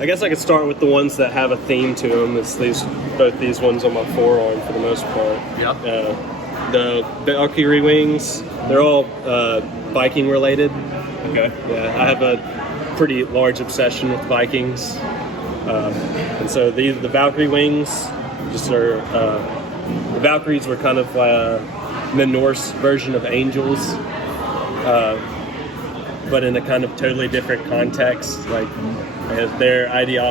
I guess I could start with the ones that have a theme to them. It's both these ones on my forearm for the most part. Yeah. The Valkyrie wings, they're all Viking related. Okay. Yeah, I have a pretty large obsession with Vikings. And so the Valkyrie wings just are, the Valkyries were kind of the Norse version of angels, but in a kind of totally different context. Like their idea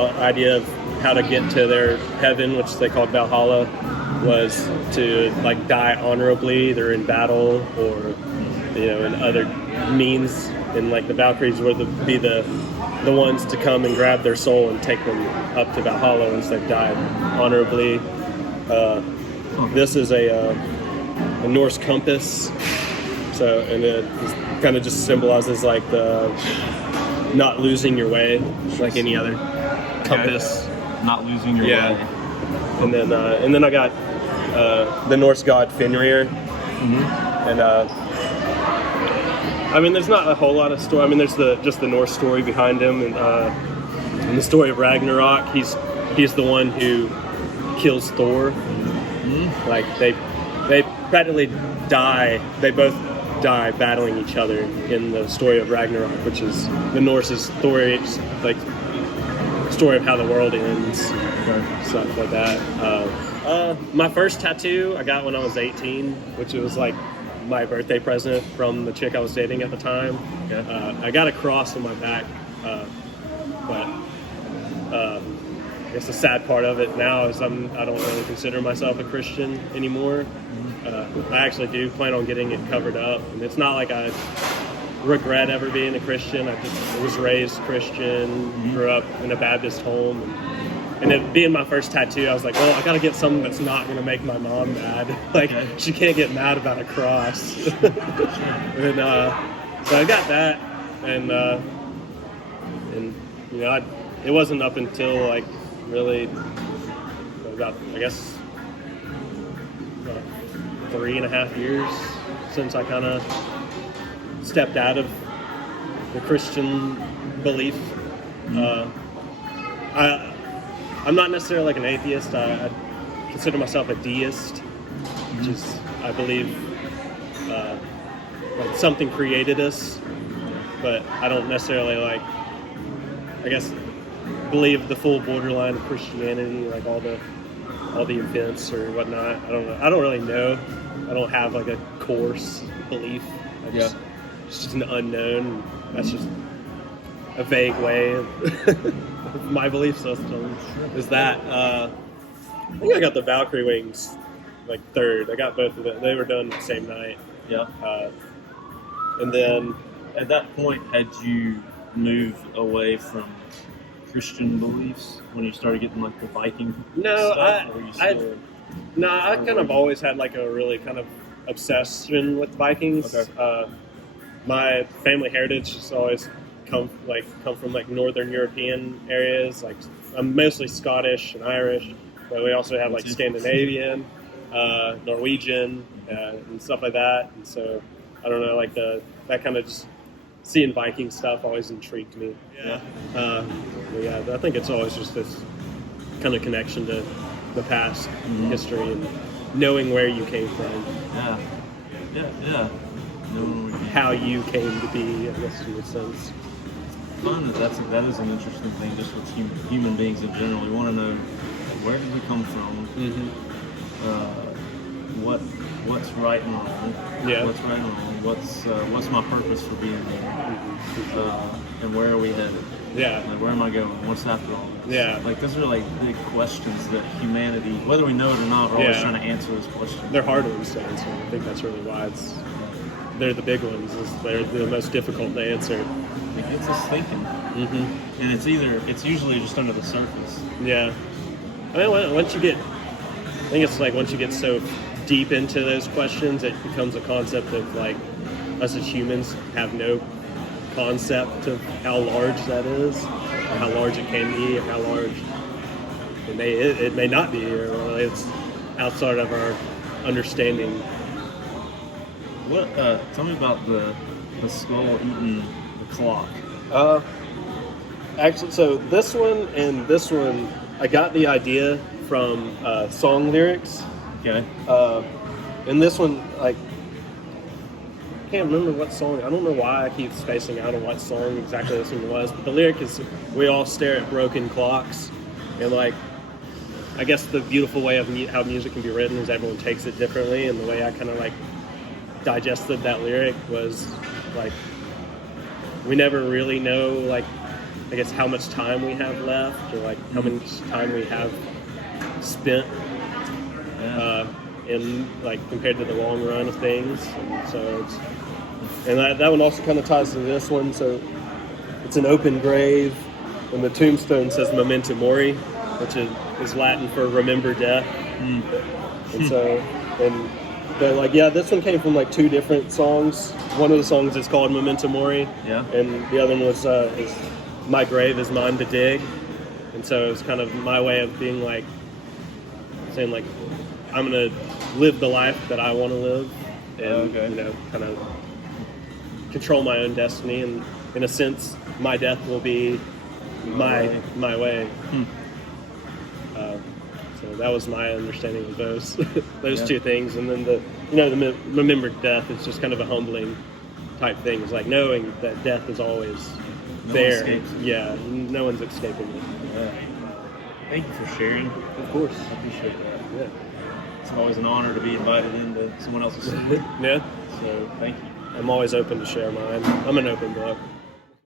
of how to get to their heaven, which they called Valhalla, was to like die honorably, either in battle or in other means. And like the Valkyries would be the ones to come and grab their soul and take them up to Valhalla once they've died honorably. This is a Norse compass. So, and it kind of just symbolizes like the not losing your way, like any other compass. Not losing your way. And then I got the Norse god Fenrir, and I mean, there's not a whole lot of story. I mean, there's just the Norse story behind him, and in the story of Ragnarok, he's the one who kills Thor. Like they practically die. They both die battling each other in the story of Ragnarok, which is the Norse's story, like story of how the world ends, stuff like that. My first tattoo I got when I was 18, which was like my birthday present from the chick I was dating at the time. I got a cross on my back, but I guess the sad part of it now is I don't really consider myself a Christian anymore. I actually do plan on getting it covered up, and it's not like I regret ever being a Christian. I was raised Christian, grew up in a Baptist home, and it being my first tattoo, I was like, well, I gotta get something that's not gonna make my mom mad. Like, she can't get mad about a cross. And so I got that, and it wasn't up until like really about, I guess, 3.5 years since I kind of stepped out of the Christian belief. I'm not necessarily like an atheist. I consider myself a deist, which is, I believe, like something created us, but I don't necessarily believe the full borderline of Christianity, like all the events or whatnot. I don't know. I don't really know. I don't have like a course belief. It's just an unknown. That's just a vague way of my belief system. Is that I think I got the Valkyrie wings like third. I got both of them. They were done the same night. And then at that point, had you moved away from Christian beliefs when you started getting like the Viking stuff? I kind of always had like a really kind of obsession with Vikings. My family heritage has always come from like Northern European areas. Like I'm mostly Scottish and Irish, but we also have like Scandinavian, Norwegian, and stuff like that. And so I don't know, like that kind of just seeing Viking stuff always intrigued me. I think it's always just this kind of connection to the past history and knowing where you came from. How you came to be, I guess, in a sense. Fun. That is an interesting thing, just with human beings in general. We want to know, where did we come from? What's right and wrong? What's right and wrong? What's my purpose for being here? And where are we headed? Like, where am I going? What's after all this? Like, those are like big questions that humanity, whether we know it or not, we're always trying to answer those questions. They're hard ones to answer. I think that's really why they're the big ones. They're the most difficult to answer. It gets us thinking. And it's usually just under the surface. I mean, once you get so deep into those questions, it becomes a concept of like us as humans have no concept of how large that is, or how large it can be, or how large it may not be, or it's outside of our understanding. Tell me about the skull eating the clock. Actually, so this one and this one, I got the idea from song lyrics. Okay. And this one, like, I can't remember what song. I don't know why I keep spacing out on what song exactly this one was. But the lyric is, "We all stare at broken clocks," and like, I guess the beautiful way of how music can be written is everyone takes it differently. And the way I kind of like digested that lyric was like, we never really know, like, I guess how much time we have left, or like how much time we have spent in, like, compared to the long run of things. And so that one also kind of ties to this one. So it's an open grave, and the tombstone says "Memento Mori," which is Latin for "remember death." And so, and but like, yeah, this one came from like two different songs. One of the songs is called "Memento Mori," and the other one was is "My grave is mine to dig." And so it's kind of my way of being like, saying like, I'm gonna live the life that I want to live, and you know, kind of control my own destiny. And in a sense, my death will be my way. So that was my understanding of those two things. And then the remembered death is just kind of a humbling type thing. It's like knowing that death is always there. Yeah, no one's escaping it. Thank you for sharing. Of course. I appreciate that. Yeah. It's always an honor to be invited into someone else's story. Yeah. So thank you. I'm always open to share mine. I'm an open book.